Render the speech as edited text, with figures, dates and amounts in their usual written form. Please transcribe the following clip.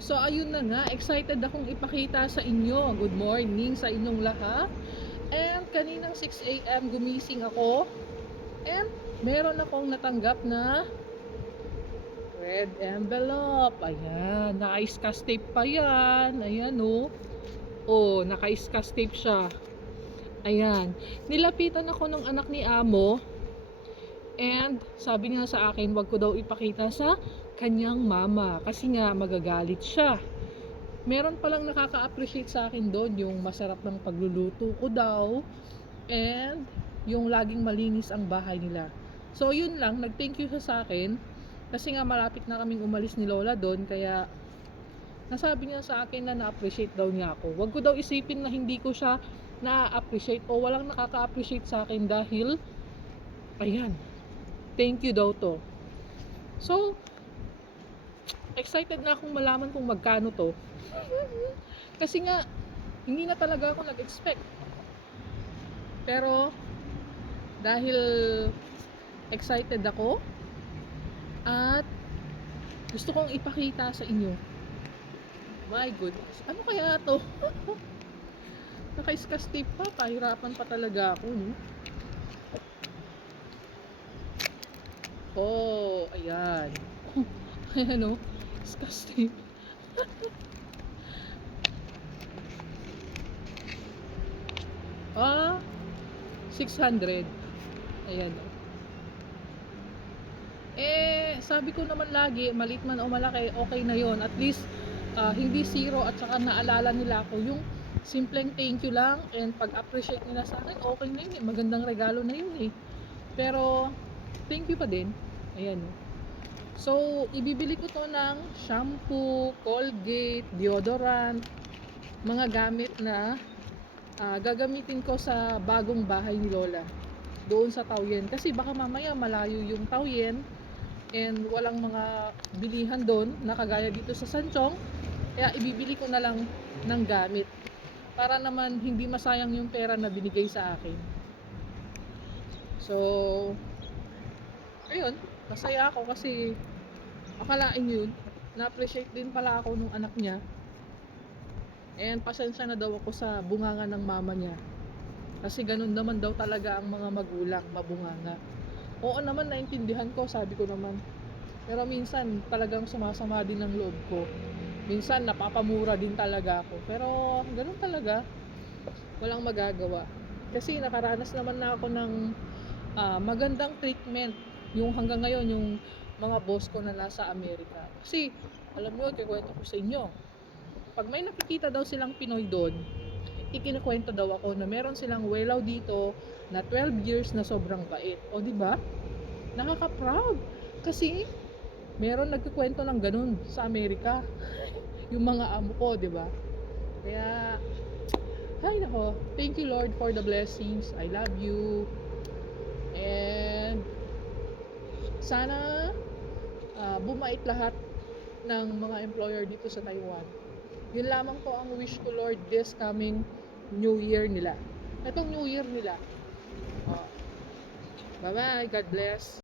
So ayun na nga, excited akong ipakita sa inyo. Good morning sa inyong lahat. And kaninang 6 AM gumising ako. And meron akong natanggap na red envelope. Ayan, naka-iscas tape pa yan. Ayan oh. Oh, naka-iscas tape siya. Ayan. Nilapitan ako ng anak ni Amo. And sabi niya sa akin, wag ko daw ipakita sa kanyang mama. Kasi nga magagalit siya. Meron palang nakaka-appreciate sa akin doon yung masarap ng pagluluto ko daw and yung laging malinis ang bahay nila. So yun lang, nag-thank you siya sa akin kasi nga malapit na kaming umalis ni Lola doon, kaya nasabi niya sa akin na na-appreciate daw niya ako. Wag ko daw isipin na hindi ko siya na-appreciate o walang nakaka-appreciate sa akin dahil ayan, thank you daw to. So excited na akong malaman kung magkano to. Kasi nga, hindi na talaga ako nag-expect. Pero, dahil excited ako, at gusto kong ipakita sa inyo. My goodness, ano kaya to? Naka-iscas tape pa, kahirapan pa talaga ako. No? Oh, ayan. Ayan o, iscas tape. Ah, 600. Ayan. Sabi ko naman lagi, maliit man o malaki, okay na yon. At least, hindi zero at saka naalala nila ako. Yung simpleng thank you lang and pag-appreciate nila sa akin, okay na yun eh. Magandang regalo na yun eh. Pero, thank you pa din. Ayan. So, ibibili ko to ng shampoo, Colgate, deodorant, mga gamit na gagamitin ko sa bagong bahay ni Lola doon sa Taoyuan, kasi baka mamaya malayo yung Taoyuan and walang mga bilihan doon na kagaya dito sa Sanchong, kaya ibibili ko na lang ng gamit para naman hindi masayang yung pera na binigay sa akin. So ayun, masaya ako kasi akalain yun, na-appreciate din pala ako nung anak niya. And pasensya na daw ako sa bunganga ng mama niya. Kasi ganun naman daw talaga ang mga magulang, mabunganga. Oo naman, naintindihan ko, sabi ko naman. Pero minsan talagang sumasama din ang loob ko. Minsan napapamura din talaga ako. Pero ganun talaga, walang magagawa. Kasi nakaranas naman na ako ng magandang treatment. Yung hanggang ngayon, yung mga boss ko na nasa Amerika. Kasi, alam nyo, kikwento ko sa inyo. Pag may nakikita daw silang Pinoy doon, ikinukwento daw ako na meron silang welaw dito na 12 years na sobrang bait. O di ba? Nakaka-proud. Kasi meron nagkukwento ng ganun sa Amerika. Yung mga amo ko, di ba? Kaya hay nako, thank you Lord for the blessings. I love you. And sana bumait lahat ng mga employer dito sa Taiwan. Yun lamang po ang wish ko Lord this coming New Year nila. Itong New Year nila. Bye bye, God bless.